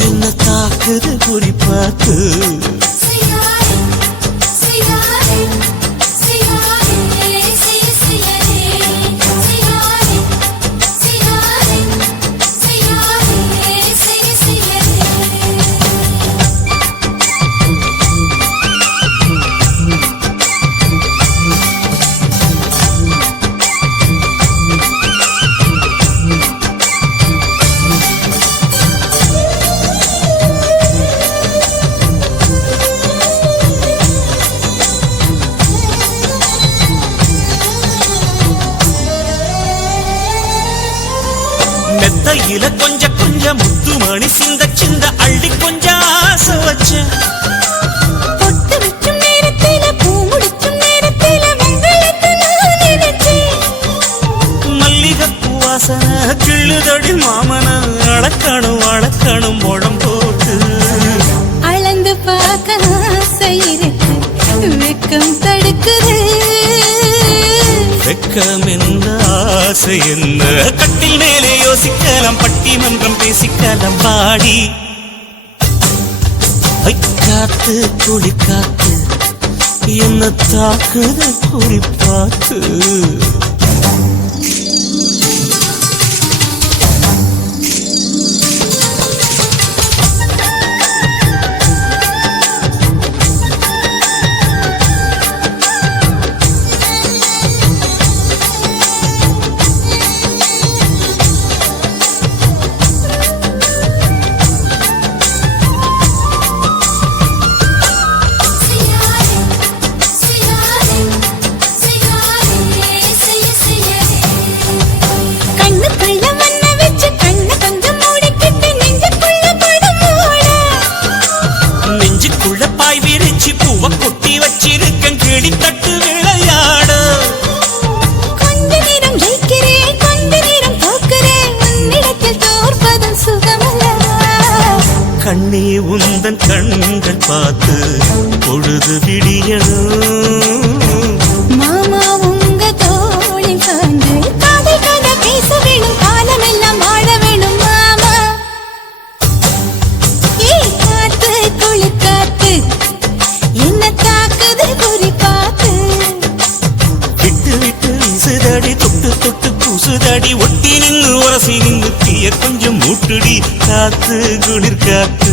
என்ன தாக்குது குறி பார்த்து மெத்தையில கொஞ்ச கொஞ்ச முத்துமணி சிந்த சிந்த அள்ளி கொஞ்சம் ஆசை வாசனை கிள்ளுதடி மாமன அளக்கணும் அளக்கணும் முழம் போட்டு. அளந்து பார்க்க ஆசை இருக்கு வெக்கம் தடுக்குது. வெக்கம் என்ன ஆசை என்ன? பட்டிமன்றம் பாடி. ஐ, காத்து என்ன தாக்குதல் குறிப்பாத்து. கண்கள் பார்த்து பொழுது விடியணும். மாமா உங்க தோளில் சார்ந்து காதல் கதை பேச வேணும் காலமெல்லாம் வாழ வேணும் மாமா. ஏ காத்து குளிர் காத்து என்ன தாக்குது குறி பார்த்து. விட்டு விட்டு வீசுதடி தொட்டு தொட்டு கூசுதடி ஒட்டி நின்னு உரசி நின்னு தீய கொஞ்சம் மூட்டுடி காத்து குளிர் காத்து.